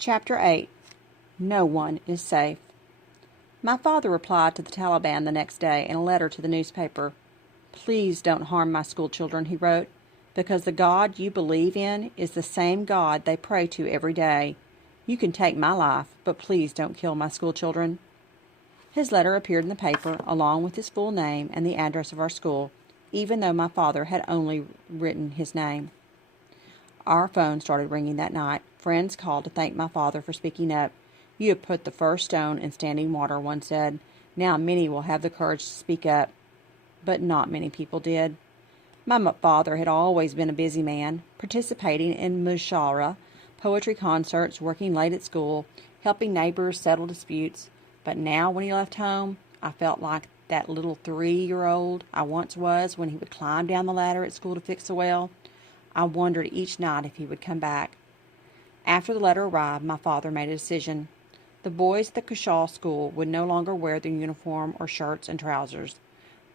Chapter 8. No one is safe. My father replied to the Taliban the next day in a letter to the newspaper. "Please don't harm my school children," he wrote, "because the God you believe in is the same God they pray to every day. You can take my life, but please don't kill my school children." His letter appeared in the paper, along with his full name and the address of our school, even though my father had only written his name. Our phone started ringing that night. Friends called to thank my father for speaking up. "You have put the first stone in standing water," one said. "Now many will have the courage to speak up." But not many people did. My father had always been a busy man, participating in mushawarah, poetry concerts, working late at school, helping neighbors settle disputes. But now when he left home, I felt like that little 3-year-old I once was when he would climb down the ladder at school to fix a well. I wondered each night if he would come back. After the letter arrived, my father made a decision. The boys at the Kushal school would no longer wear their uniform or shirts and trousers.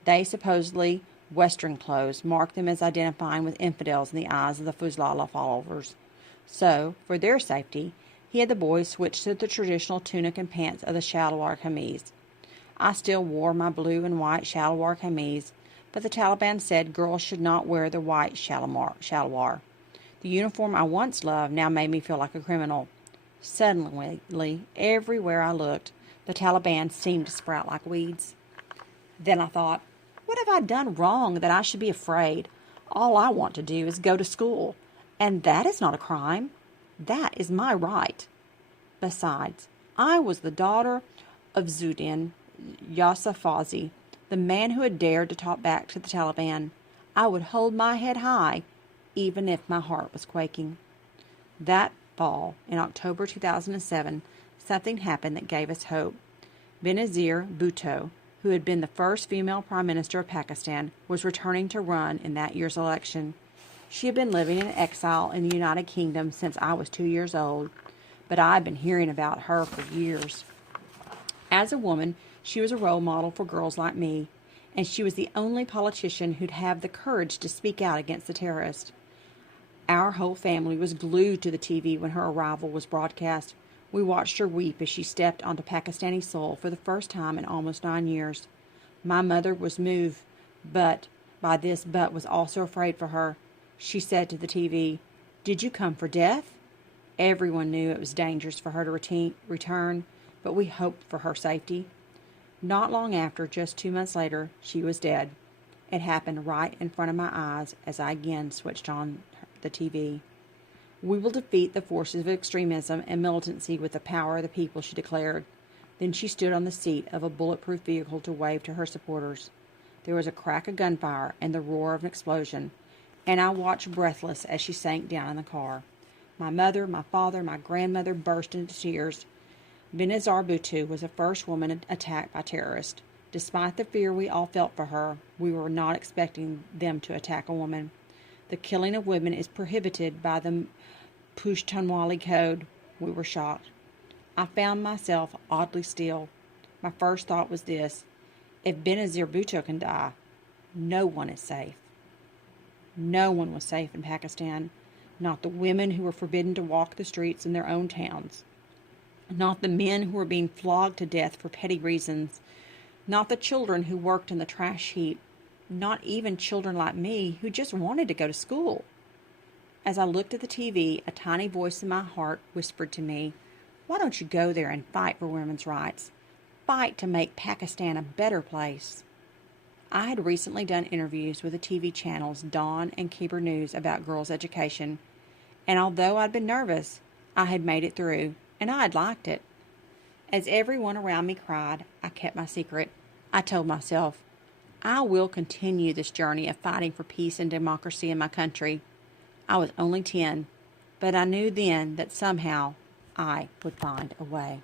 They supposedly Western clothes marked them as identifying with infidels in the eyes of the Fuzlala followers. So, for their safety, he had the boys switch to the traditional tunic and pants of the shalwar kameez. I still wore my blue and white shalwar kameez, but the Taliban said girls should not wear the white shalwar. The uniform I once loved now made me feel like a criminal. Suddenly, everywhere I looked, the Taliban seemed to sprout like weeds. Then I thought, what have I done wrong that I should be afraid? All I want to do is go to school, and that is not a crime. That is my right. Besides, I was the daughter of Zuddin Yousafzai, the man who had dared to talk back to the Taliban. I would hold my head high, even if my heart was quaking. That fall, in October 2007, something happened that gave us hope. Benazir Bhutto, who had been the first female Prime Minister of Pakistan, was returning to run in that year's election. She had been living in exile in the United Kingdom since I was 2 years old, but I had been hearing about her for years. As a woman, she was a role model for girls like me, and she was the only politician who'd have the courage to speak out against the terrorists. Our whole family was glued to the TV when her arrival was broadcast. We watched her weep as she stepped onto Pakistani soil for the first time in almost 9 years. My mother was moved but was also afraid for her. She said to the TV, "Did you come for death?" Everyone knew it was dangerous for her to return, but we hoped for her safety. Not long after, just 2 months later, she was dead. It happened right in front of my eyes as I again switched on the TV. "We will defeat the forces of extremism and militancy with the power of the people," she declared. Then she stood on the seat of a bulletproof vehicle to wave to her supporters. There was a crack of gunfire and the roar of an explosion, and I watched breathless as she sank down in the car. My mother, my father, my grandmother burst into tears. Benazir Bhutto was the first woman attacked by terrorists. Despite the fear we all felt for her, we were not expecting them to attack a woman. The killing of women is prohibited by the Pushtunwali Code. We were shocked. I found myself oddly still. My first thought was this: if Benazir Bhutto can die, no one is safe. No one was safe in Pakistan. Not the women who were forbidden to walk the streets in their own towns. Not the men who were being flogged to death for petty reasons. Not the children who worked in the trash heap. Not even children like me who just wanted to go to school. As I looked at the TV, a tiny voice in my heart whispered to me, "Why don't you go there and fight for women's rights? Fight to make Pakistan a better place." I had recently done interviews with the TV channels Dawn and Khyber News about girls' education, and although I'd been nervous, I had made it through, and I had liked it. As everyone around me cried, I kept my secret. I told myself, I will continue this journey of fighting for peace and democracy in my country. I was only 10, but I knew then that somehow I would find a way.